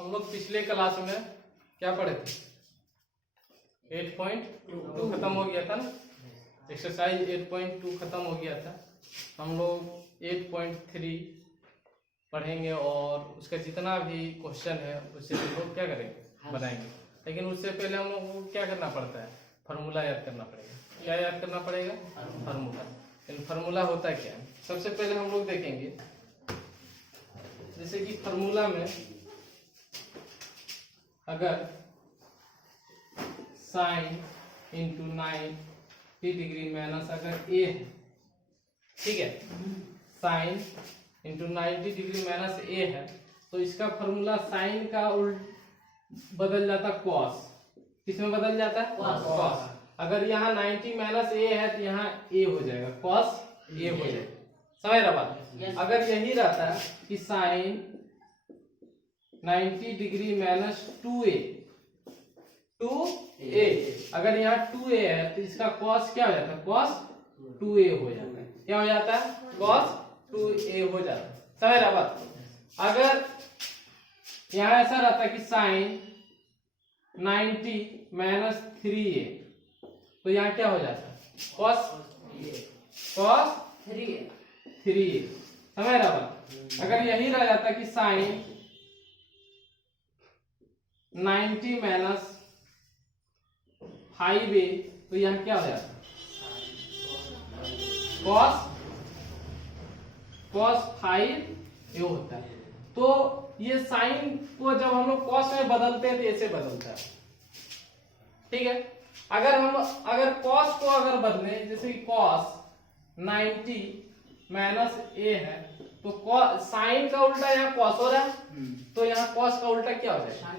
हम लोग पिछले क्लास में क्या पढ़े थे? 8.2 खत्म हो गया था ना, एक्सरसाइज 8.2 खत्म हो गया था। हम लोग 8.3 पढ़ेंगे और उसका जितना भी क्वेश्चन है उससे हम लोग क्या करेंगे, बनाएंगे। लेकिन उससे पहले हम लोग को क्या करना पड़ता है? फार्मूला याद करना पड़ेगा। क्या याद करना पड़ेगा? फार्मूला। लेकिन फार्मूला होता क्या है? सबसे पहले हम लोग देखेंगे, जैसे कि फार्मूला में अगर साइन इंटू 90 डिग्री माइनस अगर ए है, ठीक है, साइन इंटू 90 डिग्री माइनस ए है, तो इसका फार्मूला साइन का उल्ट बदल जाता कॉस। किसमें बदल जाता है? कॉस। अगर यहाँ 90 माइनस ए है तो यहाँ ए हो जाएगा, कॉस ए हो जाएगा। समझ रहा बात? अगर यही रहता है कि साइन 90 डिग्री माइनस 2a, अगर यहाँ 2a है तो इसका कॉस क्या हो जाता है? कॉस 2a हो जाता है। क्या हो जाता है? कॉस 2a हो जाता है। समझ रहा बात? अगर यहाँ ऐसा रहता है कि साइन 90 माइनस 3a, तो यहाँ क्या हो जाता है? Cos 3a। समझ रहा बात? अगर यही रह जाता कि साइन 90 माइनस 5a, तो यहाँ क्या हो जाता है? कॉस 5a होता है। तो ये साइन को जब हम लोग कॉस में बदलते हैं तो ऐसे बदलता है, ठीक है। अगर कॉस को अगर बदले, जैसे कि कॉस 90 माइनस a है, तो साइन का उल्टा यहाँ कॉस हो रहा है, तो यहाँ कॉस का उल्टा क्या हो जाएगा?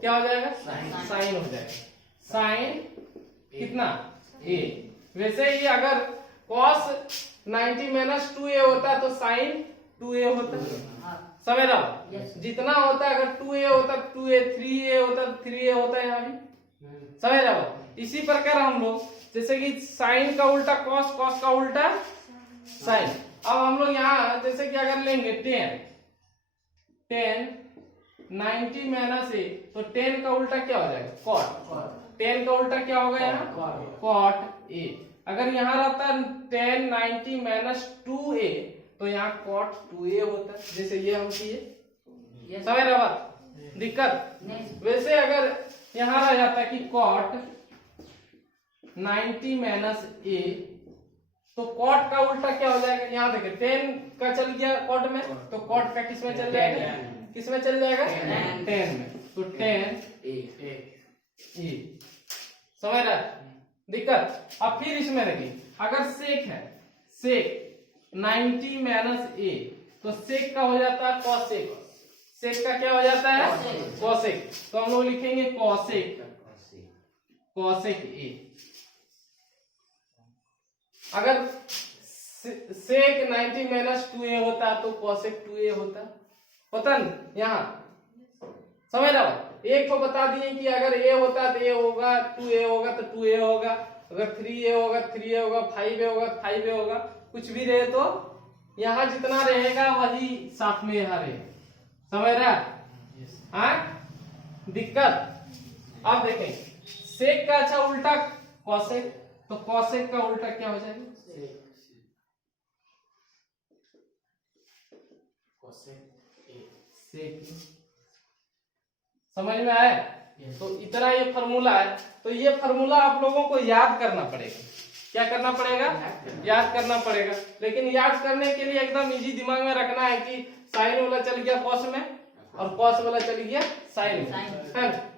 क्या हो जाएगा? साइन हो जाएगा। साइन कितना? a। वैसे ही अगर कॉस 90 माइनस 2a होता है तो साइन 2a होता है। समझ रहा हो? जितना होता है, अगर 2a होता है 2a, 3a होता है 3a होता है यहाँ भी। समझ रहा हो? इसी प्रकार हम लोग, जैसे कि साइन का उल्टा कॉस, कॉस का उल्टा साइन। अब हम लोग यहाँ जैसे कि अगर लेंगे 10 90 माइनस a, तो 10 का उल्टा क्या हो जाएगा? कॉट। 10 का उल्टा क्या होगा यहाँ? Cot a। अगर यहाँ रहता है 10 90 माइनस 2a, तो यहाँ कॉट 2a होता है, जैसे ये हम किए। समझ रहा बात? दिक्कत? वैसे अगर यहाँ रह जाता है कि कॉट 90 माइनस a, तो कॉट का उल्टा क्या हो जाएगा? यहाँ देखिए 10 का चल गया कॉट में, तो कॉट का किस में चल जाएगा? किस में चल जाएगा? 10 में। तो 10 a। समझ रहा है? दिक्कत? अब फिर इसमें देखिए, अगर सेक है, सेक 90 माइनस a, तो सेक का हो जाता है कॉसेक। सेक का क्या हो जाता है? कॉसेक। तो हम लोग लिखेंगे कॉसेक a। अगर सेक 90 माइनस 2a होता तो कॉसेक 2a होता न यहाँ। समझ रहा हो? एक को बता दिए कि अगर a होता तो a होगा, 2a होगा तो 2a होगा, अगर 3a होगा 3a होगा, 5a होगा 5a होगा, कुछ भी रहे तो यहाँ जितना रहेगा वही साथ में यहाँ रहेगा। समझ रहा? हाँ, दिक्कत? अब देखें, सेक का अच्छा उल्टा कॉसेक, तो कॉसेक का उल्टा क्या हो जाएगा? सेक। समझ में आया? तो इतना ये फार्मूला है। तो ये फार्मूला आप लोगों को याद करना पड़ेगा। क्या करना पड़ेगा? याद करना पड़ेगा। लेकिन याद करने के लिए एकदम इजी दिमाग में रखना है कि साइन वाला चल गया कॉस में और कॉस वाला चल गया साइन में।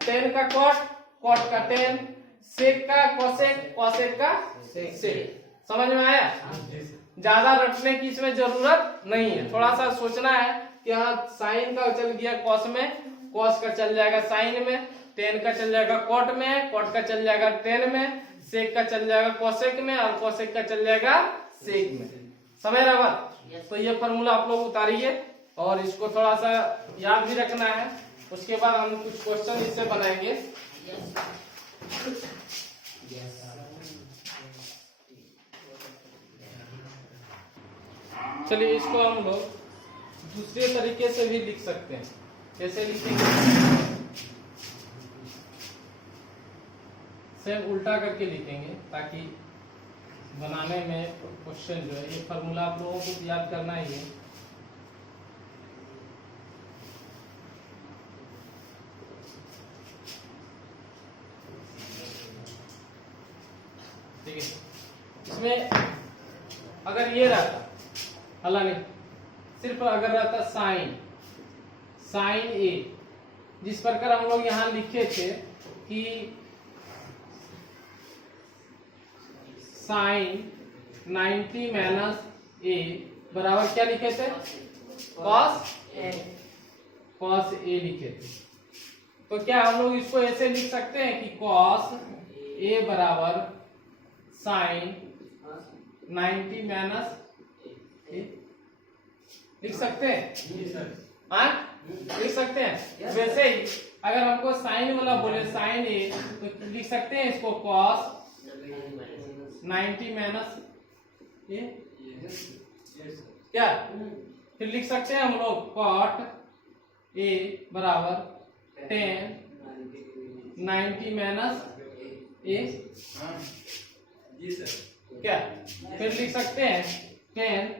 10 का कॉट, कॉट का 10, सेक का कॉसेक, कॉसेक का सेक। समझ में आया? ज्यादा रटने की इसमें जरूरत नहीं है, थोड़ा सा सोचना है कि हाँ साइन का चल गया कॉस में, कॉस का चल जाएगा साइन में, 10 का चल जाएगा कॉट में, कॉट का चल जाएगा 10 में, सेक का चल जाएगा कॉसेक में और कॉसेक का चल जाएगा सेक में। समझ रहा बात? तो ये फार्मूला आप लोग उतारिए और इसको थोड़ा सा याद भी रखना है। उसके बाद हम कुछ क्वेश्चन इससे बनाएंगे। चलिए इसको हम लोग दूसरे तरीके से भी लिख सकते हैं। कैसे लिखेंगे, सेम उल्टा करके लिखेंगे ताकि बनाने में क्वेश्चन जो है, ये फॉर्मूला आप लोगों को याद करना ही है। ठीक है, इसमें अगर ये रहता, हालांकि सिर्फ अगर रहता साइन ए, जिस प्रकार हम लोग यहां लिखे थे कि साइन 90 माइनस ए बराबर क्या लिखे थे, कॉस ए लिखे थे। तो क्या हम लोग इसको ऐसे लिख सकते हैं कि कॉस ए बराबर साइन 90 माइनस ए, लिख सकते हैं? हाँ, लिख सकते हैं। वैसे ही अगर हमको साइन वाला बोले साइन ए, तो लिख सकते हैं इसको कॉस 90 माइनस ए, क्या फिर लिख सकते हैं हम लोग कॉट ए बराबर 10 90 माइनस ए, क्या फिर लिख सकते हैं 10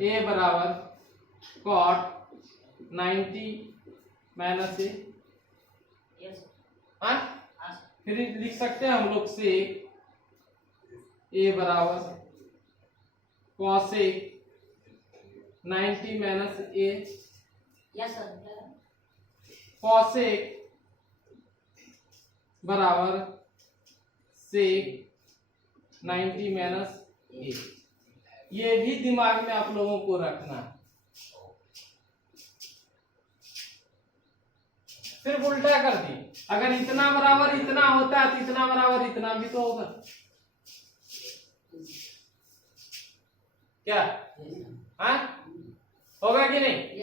ए बराबर कॉट 90 माइनस ए, हाँ फिर लिख सकते हैं हम लोग से ए बराबर कॉसेक 90 माइनस ए, कॉसेक बराबर सेक 90 माइनस ए। ये भी दिमाग में आप लोगों को रखना है। सिर्फ उल्टा कर दी, अगर इतना बराबर इतना होता है तो इतना बराबर इतना भी तो होगा, क्या हाँ होगा कि नहीं?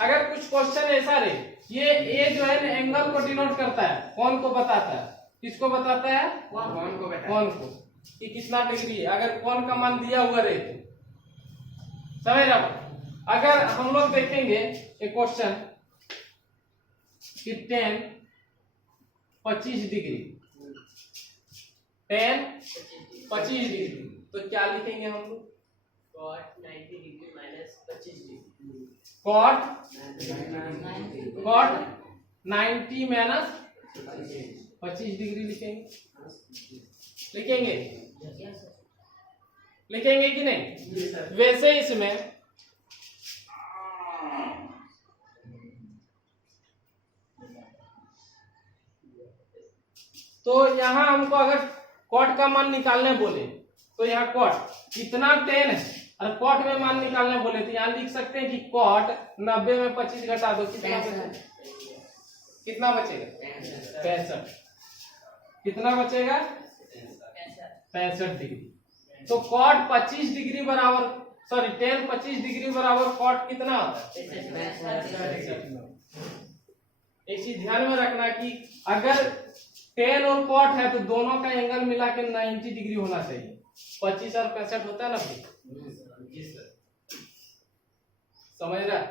अगर कुछ क्वेश्चन ऐसा रहे, ये ए जो है ना एंगल को डिनोट करता है, कौन को बताता है, किसको बताता है, कौन को कि कितना डिग्री है, अगर कौन का मान दिया हुआ रहे तो समझ रहा। अगर हम लोग देखेंगे एक क्वेश्चन कि 10 25 डिग्री, 10 25 डिग्री, तो क्या लिखेंगे हम लोग, cot 90 degree minus 25 degree, cot 90 minus 25 degree लिखेंगे, लिखेंगे कि नहीं? वैसे इसमें तो यहां हमको अगर कॉट का मान निकालने बोले तो यहाँ कॉट इतना 10 है और कॉट में मान निकालने बोले तो यहाँ लिख सकते हैं कि कॉट 90 में 25 घटा दो, कितना बचेगा, कितना बचेगा 65, कितना बचेगा 65 डिग्री। तो कॉट 25 डिग्री बराबर, सॉरी 10 25 डिग्री बराबर कॉट कितना होता है। एक चीज ध्यान में रखना कि अगर 10 और कॉट है तो दोनों का एंगल मिला के 90 डिग्री होना चाहिए, 25 और 65 होता है ना भाई, समझ रहा।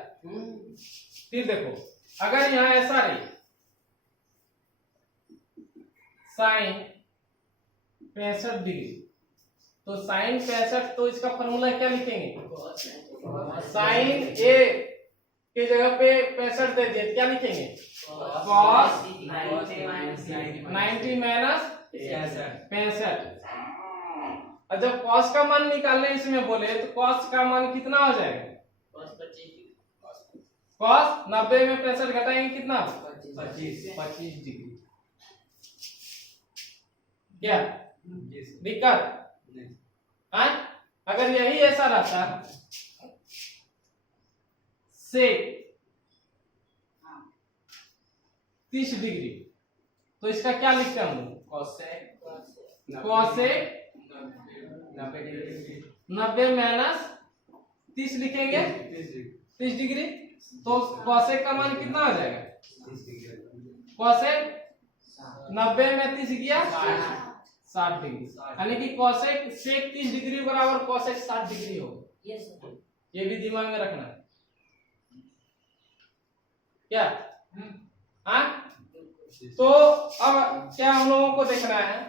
फिर देखो अगर यहाँ ऐसा रही साइन 65 डिग्री, तो साइन 65, तो इसका फॉर्मूला क्या लिखेंगे, साइन ए की जगह पे 65 दे दिए, क्या लिखेंगे कॉस 90 माइनस 65। और जब कॉस का मान निकालने इसमें बोले तो कॉस का मान कितना हो जाएगा, कॉस 90 में 65 घटाएंगे कितना 25 डिग्री, क्या दिक्कत? हाँ अगर यही ऐसा रहता से 30 डिग्री, तो इसका क्या लिखते हैं हम लोग, कॉसेक 90 माइनस 30 लिखेंगे 30 डिग्री, तो कॉसेक का मान कितना हो जाएगा, कॉसेक 90 में 30 गया 60 डिग्री, यानी कि कॉसेक सेक 30 डिग्री बराबर कॉसेक 60 डिग्री होगा। ये भी दिमाग में रखना है। क्या? हाँ, तो अब क्या हम लोगों को देखना है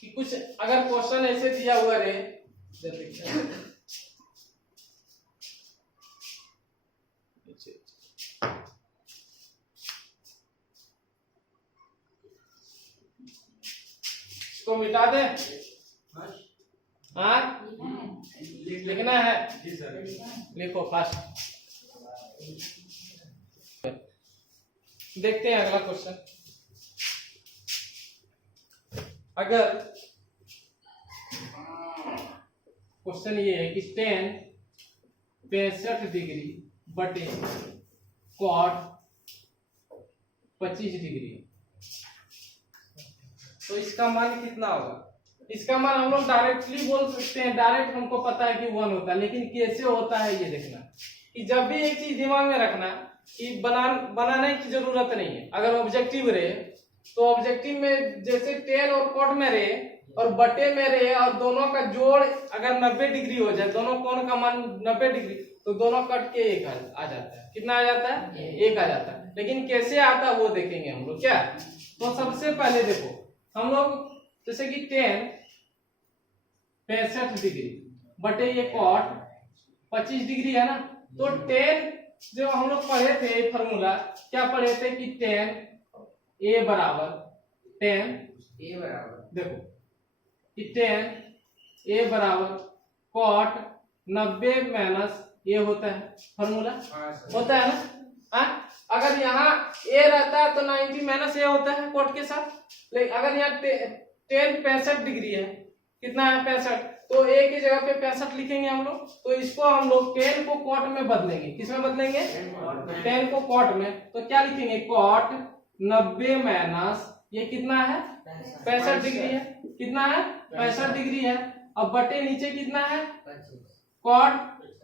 कि कुछ अगर क्वेश्चन ऐसे दिया हुआ रहे, इसको मिटा दे। हाँ, लिखना है, लिखो फास्ट। देखते हैं अगला क्वेश्चन। अगर क्वेश्चन ये है कि tan 65 डिग्री बटे cot 25 डिग्री, तो इसका मान कितना होगा? इसका मान हम लोग डायरेक्टली बोल सकते हैं, डायरेक्ट हमको पता है कि 1 होता है, लेकिन कैसे होता है ये देखना। कि जब भी एक चीज दिमाग में रखना कि बनाने की जरूरत नहीं है। अगर ऑब्जेक्टिव रहे तो ऑब्जेक्टिव में जैसे टेन और कॉट में रहे और बटे में रहे और दोनों का जोड़ अगर 90 डिग्री हो जाए, दोनों कोण का मान 90 डिग्री, तो दोनों कट के एक आ जाता है। कितना आ जाता है? एक आ जाता है। लेकिन कैसे आता है वो देखेंगे हम लोग। क्या? तो सबसे पहले देखो हम लोग जैसे कि tan 65 डिग्री बटे ये cot 25 डिग्री है ना, तो tan जो हम लोग पढ़े थे फॉर्मूला, क्या पढ़े थे कि tan a बराबर देखो कि tan a बराबर cot 90 माइनस a होता है, फॉर्मूला होता है ना। हाँ, अगर यहाँ a रहता है तो 90 माइनस a होता है cot के साथ। लेकिन अगर यहाँ tan 65 डिग्री है, कितना है 65, तो a की जगह पे 65 लिखेंगे हम लोग। तो इसको हम लोग tan को cot में बदलेंगे। किसमें बदलेंगे? tan को cot में। तो क्या लिखेंगे? cot 90 माइनस ये कितना है? 65 डिग्री है। कितना है? 65 डिग्री है। अब बटे नीचे कितना है? cot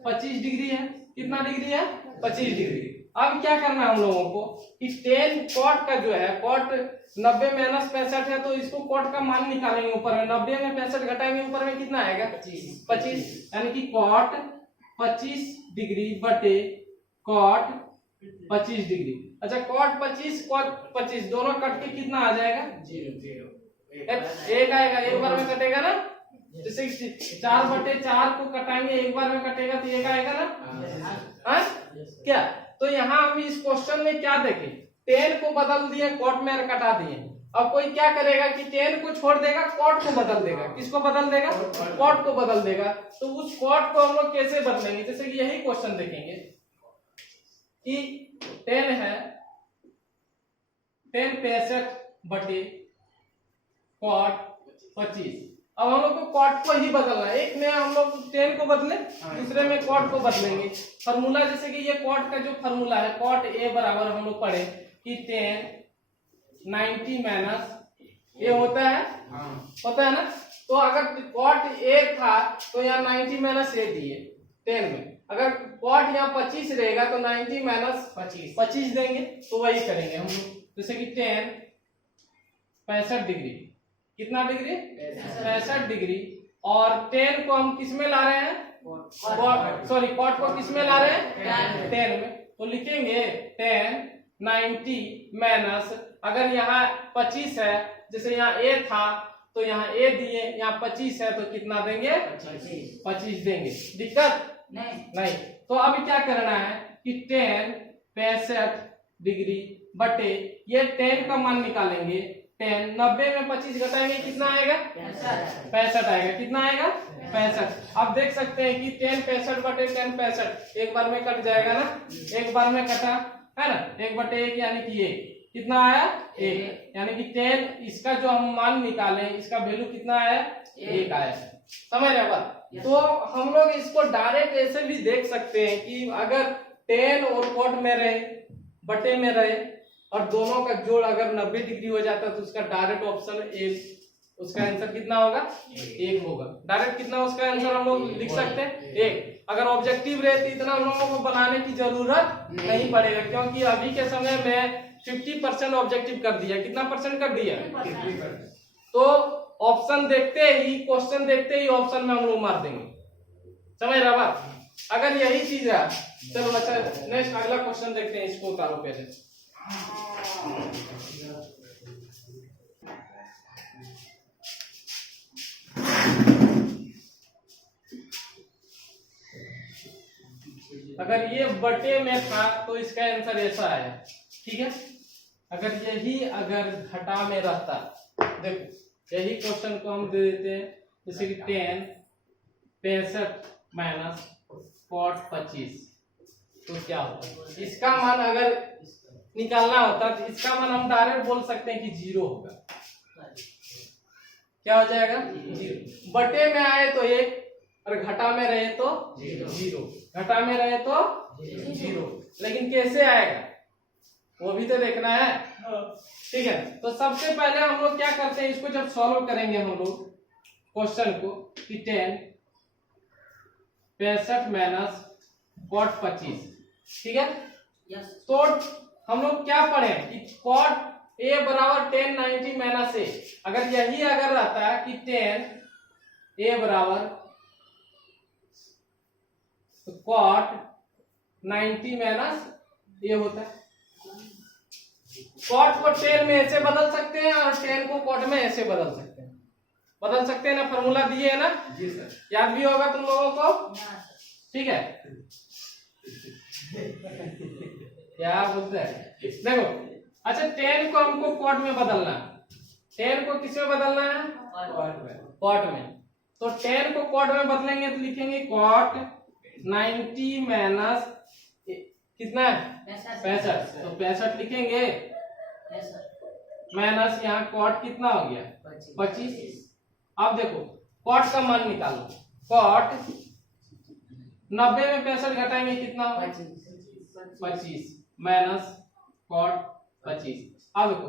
25 डिग्री है। कितना डिग्री है? 25 डिग्री। अब क्या करना है हम लोगों को कि tan cot का जो है cot 90 माइनस 65 है, तो इसको cot का मान निकालेंगे ऊपर में। 90 में 65 घटाएंगे, ऊपर में कितना आएगा? 25। यानी कि cot 25 डिग्री बटे cot 25 डिग्री। अच्छा, cot 25 cot 25 दोनों कट के कितना आ जाएगा? 1 आएगा। एक बार में कटेगा ना, जैसे 4/4 को कटाएंगे, एक बार में कटेगा तो 1 आएगा ना। हाँ, क्या? तो यहाँ हम इस क्वेश्चन में क्या देखें, tan को बदल दिए, cot में कटा दिए। अब कोई क्या करेगा कि tan को छोड़ देगा, cot को बदल देगा। किसको बदल देगा? cot को बदल देगा। तो उस cot को हम लोग कैसे बदलेंगे? जैसे कि यही क्वेश्चन देखेंगे कि tan है tan 65 बटे cot 25। अब हम लोग को cot को ही बदलना है। एक में हम लोग tan को बदले, दूसरे में cot को बदलेंगे। फॉर्मूला जैसे कि ये cot का जो फॉर्मूला है, cot a बराबर हम लोग पढ़े कि tan 90 माइनस a होता है, होता है ना। तो अगर cot a था तो यहाँ 90 माइनस a दिए tan में। अगर cot यहाँ 25 रहेगा तो 90 माइनस 25 देंगे। तो वही करेंगे हम लोग। जैसे कि tan 65 डिग्री, कितना डिग्री? 65 डिग्री। और tan को हम किस में ला रहे हैं? सॉरी, cot को किस में ला रहे हैं? tan में। तो लिखेंगे tan 90 माइनस, अगर यहाँ 25 है, जैसे यहाँ a था तो यहाँ a दिए, यहाँ 25 है तो कितना देंगे? 25 देंगे। दिक्कत नहीं। तो अभी क्या करना है कि tan 65 डिग्री बटे ये tan का मान निकालेंगे। tan 90 में 25 घटाएंगे, कितना आएगा? 65 आएगा। कितना आएगा? 65। अब देख सकते हैं कि tan 65 बटे tan 65 एक बार में कट जाएगा ना। एक बार में कटा है ना, 1/1 यानी कि 1। कितना आया? 1। यानी कि tan इसका जो हम मान निकाले, इसका वैल्यू कितना आया? 1 आया। समझ रहे बात? तो हम लोग इसको डायरेक्ट ऐसे भी देख सकते हैं कि अगर tan और cot में रहे, बटे में रहे और दोनों का जोड़ अगर 90 डिग्री हो जाता है तो उसका डायरेक्ट ऑप्शन एक, उसका आंसर कितना होगा? 1 होगा। डायरेक्ट कितना उसका आंसर हम लोग लिख सकते हैं? 1। अगर ऑब्जेक्टिव रहे तो इतना हम लोगों को बनाने की जरूरत नहीं पड़ेगा, क्योंकि अभी के समय में 50% ऑब्जेक्टिव कर दिया। कितना परसेंट कर दिया? 50%। तो ऑप्शन देखते ही, क्वेश्चन देखते ही ऑप्शन में हम लोग मार देंगे। समझ रहा बात? अगर यही चीज है, चलो बच्चा नेक्स्ट अगला क्वेश्चन देखते हैं, इसको उतारो पहले। अगर ये बटे में था तो इसका आंसर ऐसा है, ठीक है। अगर यही अगर घटा में रहता, देखो यही क्वेश्चन को हम दे देते हैं जैसे कि 10 65 माइनस cot 25, तो क्या होता? इसका मान अगर निकालना होता तो इसका मान हम डायरेक्ट बोल सकते हैं कि 0 होगा। क्या हो जाएगा? 0। बटे में आए तो 1 और घटा में रहे तो 0, घटा में रहे तो 0। लेकिन कैसे आएगा वो भी तो देखना है, ठीक है। तो सबसे पहले हम लोग क्या करते हैं, इसको जब सॉल्व करेंगे हम लोग क्वेश्चन को कि 10 65 माइनस cot 25, ठीक है। तो हम लोग क्या पढ़े कि cot a बराबर 10 90 माइनस a, अगर यही अगर रहता है कि 10 a बराबर तो cot 90 माइनस a होता है। cot को 10 में ऐसे बदल सकते हैं और 10 को cot में ऐसे बदल सकते हैं, ना, फॉर्मूला दिए है ना जी सर, याद भी होगा तुम लोगों को, ठीक है। क्या बोलते हैं, देखो अच्छा 10 को हमको cot में बदलना है, 10 को किस में बदलना है? cot में। तो 10 को cot में बदलेंगे तो लिखेंगे cot 90 माइनस कितना है? 65, तो 65 लिखेंगे माइनस यहाँ cot कितना हो गया? 25। अब देखो cot का मान निकालो, cot 90 में 65 घटाएंगे कितना होगा? 25 माइनस cot 25। अब देखो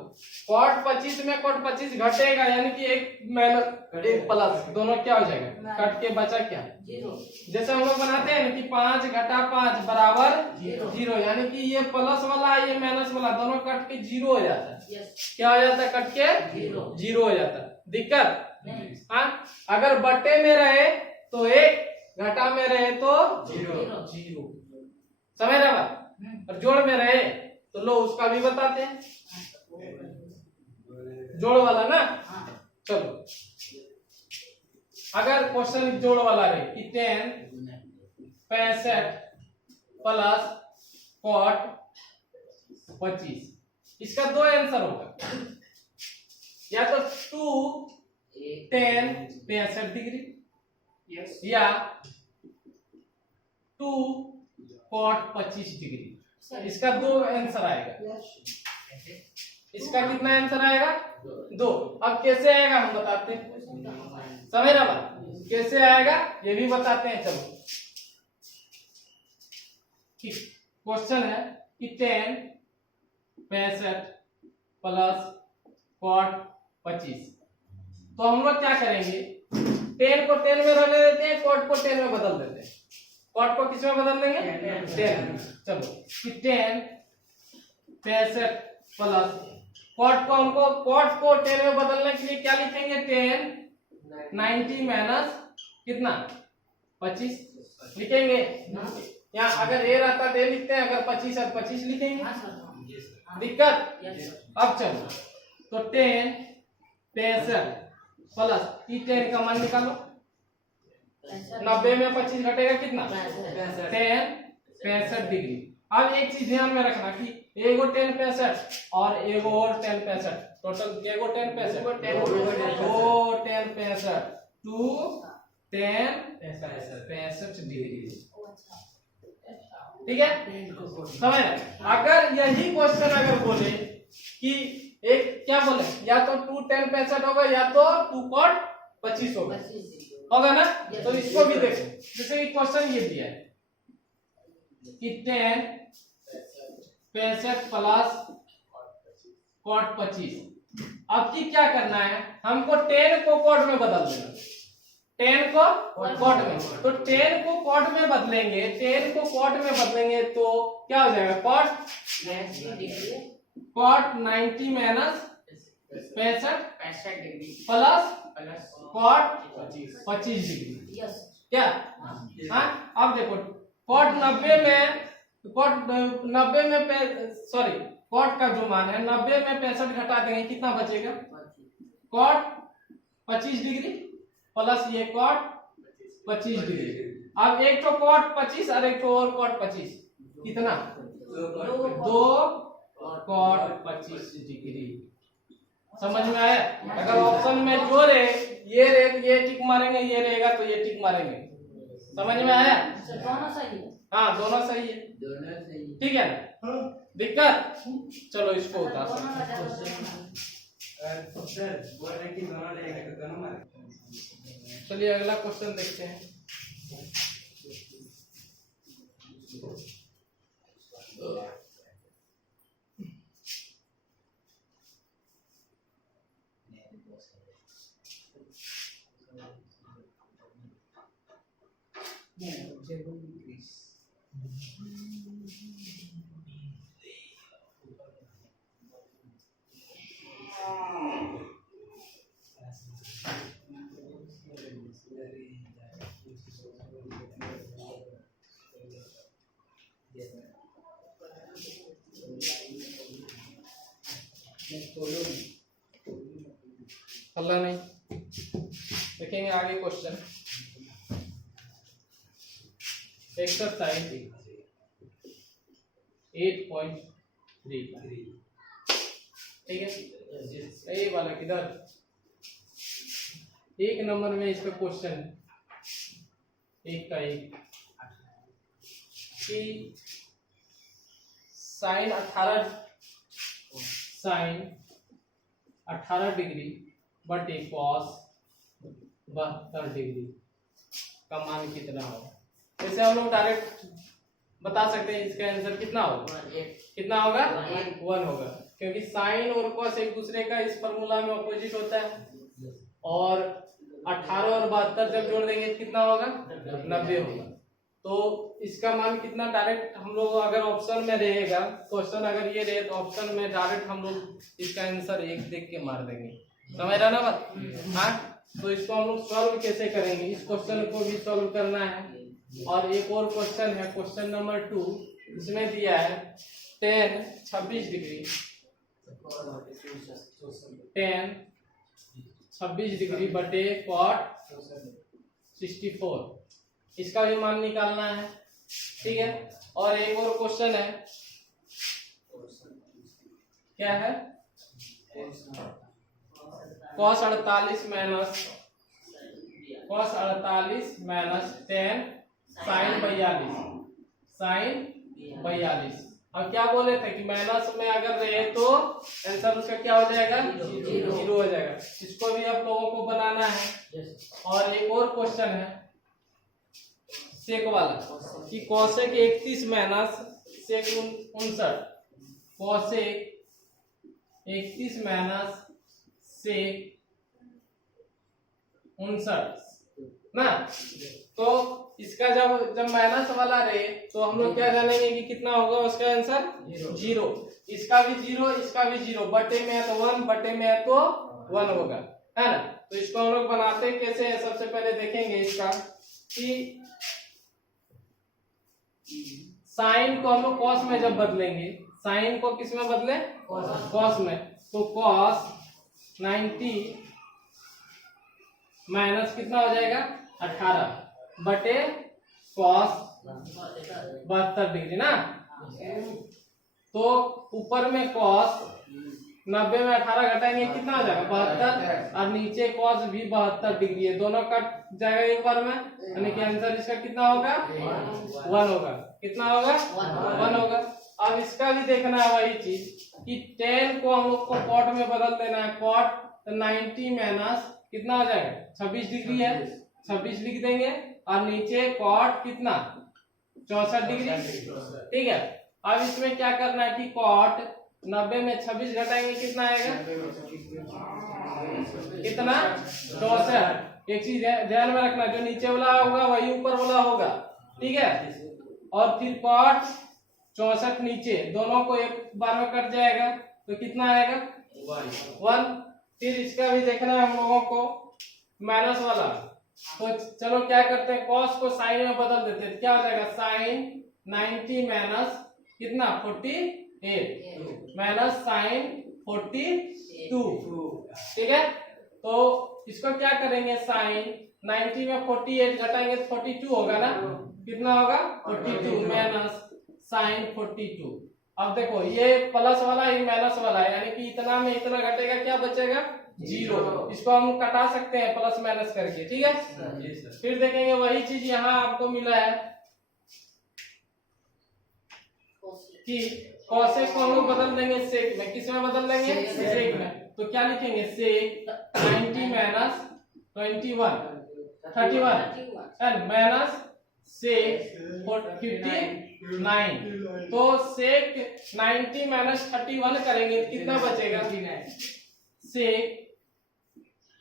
cot 25 में cot 25 घटेगा, यानी कि एक माइनस एक प्लस, दोनों क्या हो जाएगा? कट के बचा क्या? 0। जैसे हम लोग बनाते हैं कि 5 घटा 5 बराबर 0, यानी कि ये प्लस वाला ये माइनस वाला दोनों कट के 0 हो जाता है। क्या हो जाता है? कट के 0 हो जाता है। दिक्कत? हाँ, अगर बटे में रहे तो 1, घटा में रहे तो 0, समझ रहे बात? और जोड़ में रहे तो लो उसका भी बताते हैं, जोड़ वाला ना। चलो अगर क्वेश्चन जोड़ वाला रहे कि 10 65 प्लस cot 25, इसका दो आंसर होगा, या तो 2 10 65 डिग्री या 2 cot 25 डिग्री। इसका दो आंसर आएगा, इसका कितना आंसर आएगा? 2। अब कैसे आएगा हम बताते हैं, समझ रहा बात? कैसे आएगा ये भी बताते हैं। चलो क्वेश्चन है कि 10 65 प्लस cot 25, तो हम लोग क्या करेंगे, 10 को 10 में रहने देते हैं, cot को 10 में बदल देते हैं। cot को किस में बदल देंगे? 10। चलो कि 10 65 प्लस cot को हमको cot को 10 में बदलने के लिए क्या लिखेंगे? 10 90 माइनस कितना? 25 लिखेंगे। यहाँ अगर a रहता तो a लिखते हैं, अगर 25 है 25 लिखेंगे। दिक्कत? अब चलो तो 10 65 प्लस 10 का मान निकालो, 90 में 25 घटेगा कितना? 10 65 डिग्री। अब एक चीज ध्यान में रखना कि एगो 10 65 और एगो और 10 65, टोटल एगो 10 65 दो 10 65 2 10 65 डिग्री, ठीक है। समझ? अगर यही क्वेश्चन अगर बोले कि एक क्या बोले, या तो 2 10 65 होगा या तो 2 cot 25 होगा ना। तो इसको भी देखो, जैसे कि क्वेश्चन ये दिया है कि 10 65 प्लस cot 25। अब की क्या करना है, हमको 10 को cot में बदल देना, 10 को cot में। तो 10 को cot में बदलेंगे, 10 को cot में बदलेंगे तो क्या हो जाएगा? cot 90 minus 65 degree plus cot 25 degree. क्या? हाँ, अब देखो कॉट 90 में सॉरी कॉट का जो मान है 90 में 65 घटा देंगे कितना बचेगा? कॉट 25 डिग्री प्लस ये कॉट 25 डिग्री। अब एक तो कॉट 25 और एक तो और कॉट 25 कितना? 2 कॉट 25 डिग्री। समझ में आया? अगर ऑप्शन में जो रहे ये टिक मारेंगे, ये रहेगा तो ये टिक मारेंगे। समझ में आया? दोनों सही है। हाँ दोनों सही है, ठीक है ना? दिक्कत? चलो इसको उतार चलिए अगला क्वेश्चन देखते हैं। हल्ला नहीं, देखेंगे आगे क्वेश्चन। एक्सरसाइज 8.3 ठीक है। ये वाला किधर? एक नंबर में इसका क्वेश्चन एक का एक कि साइन 18 डिग्री बटे कॉस 72 डिग्री का मान कितना होगा? जैसे हम लोग डायरेक्ट बता सकते हैं इसका आंसर कितना होगा? कितना होगा? 1 होगा, क्योंकि साइन और कॉस एक दूसरे का इस फॉर्मूला में अपोजिट होता है। और 18 और 72 जब जोड़ देंगे कितना होगा? 90 होगा। तो इसका मान कितना डायरेक्ट हम लोग अगर ऑप्शन में रहेगा, क्वेश्चन अगर ये रहे तो ऑप्शन में डायरेक्ट हम लोग इसका आंसर 1 देख के मार देंगे। समझ रहा ना बात? हाँ, तो इसको हम लोग सॉल्व कैसे करेंगे? इस क्वेश्चन को भी सॉल्व करना है। और एक और क्वेश्चन है, क्वेश्चन नंबर 2, इसमें दिया है tan 26 डिग्री 26 डिग्री बटे कॉट 64, इसका भी मान निकालना है, ठीक है। और एक और क्वेश्चन है, क्या है? cos 48 minus tan sin 42। अब क्या बोले थे कि माइनस में अगर रहे तो आंसर उसका क्या हो जाएगा? 0 हो जाएगा। इसको भी आप लोगों को बनाना है। और एक और क्वेश्चन है सेक वाला कि cosec 31 minus sec 59, cosec 31 minus sec 59 ना। तो इसका जब माइनस वाला रहे तो हम लोग क्या जानेंगे कि कितना होगा उसका आंसर? 0। इसका भी 0, इसका भी 0, बटे में है तो 1, बटे में है तो 1 होगा, है ना। तो इसको हम लोग बनाते कैसे है, सबसे पहले देखेंगे इसका कि साइन को हम लोग कॉस में जब बदलेंगे, साइन को किस में बदले? कॉस में। तो कॉस 90 माइनस कितना हो जाएगा? 18 बटे कॉस 72 डिग्री ना। तो ऊपर में कॉस 90 में 18 घटाएंगे कितना हो जाएगा? 72, और नीचे कॉस भी 72 डिग्री है, दोनों कट जाएगा एक बार में, यानी कि आंसर इसका कितना होगा? 1 होगा। कितना होगा? 1 होगा। अब इसका भी देखना है वही चीज कि tan को हम लोग को कॉट में बदल देना है। कॉट 90 माइनस कितना हो जाएगा? 26 डिग्री है, 26 लिख देंगे, और नीचे कॉट कितना? 64 डिग्री, ठीक है। अब इसमें क्या करना है कि कॉट 90 में 26 घटाएंगे कितना आएगा? कितना? 64। एक चीज ध्यान में रखना, जो नीचे वाला होगा वही ऊपर वाला होगा, ठीक है। और फिर कॉट 64 नीचे, दोनों को एक बार में कट जाएगा तो कितना आएगा? 1। फिर इसका भी देखना है हम लोगों को, माइनस वाला तो चलो क्या करते हैं, cos को sin में बदल देते हैं, क्या हो जाएगा sin 90 माइनस कितना 48 माइनस sin 42, ठीक है। तो इसको क्या करेंगे, sin 90 में 48 घटाएंगे तो 42 होगा ना, कितना होगा 42 माइनस sin 42। अब देखो ये प्लस वाला ये माइनस वाला है, यानी कि इतना में इतना घटेगा, क्या बचेगा 0। इसको हम कटा सकते हैं प्लस माइनस करके, ठीक है। फिर देखेंगे वही चीज यहाँ आपको मिला है कि cosec को हम लोग बदल देंगे sec में, किस में बदल देंगे sec में। तो क्या लिखेंगे sec 90 minus 31 and minus sec 59। तो sec 90 माइनस 31 करेंगे कितना बचेगा, sec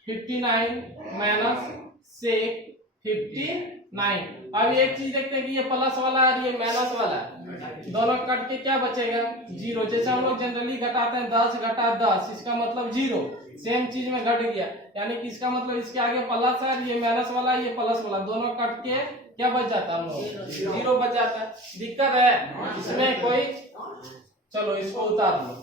59 माइनस sec 59। अब एक चीज देखते हैं कि ये प्लस वाला और ये माइनस वाला है, दोनों कट के क्या बचेगा 0। जैसे हम लोग जनरली घटाते हैं 10 घटा 10, इसका मतलब 0, सेम चीज में घट गया, यानी कि इसका मतलब इसके आगे प्लस है, ये माइनस वाला ये प्लस वाला, दोनों कट के क्या बच जाता है हम लोग 0 बच जाता है। दिक्कत है इसमें कोई, चलो इसको उतार लो।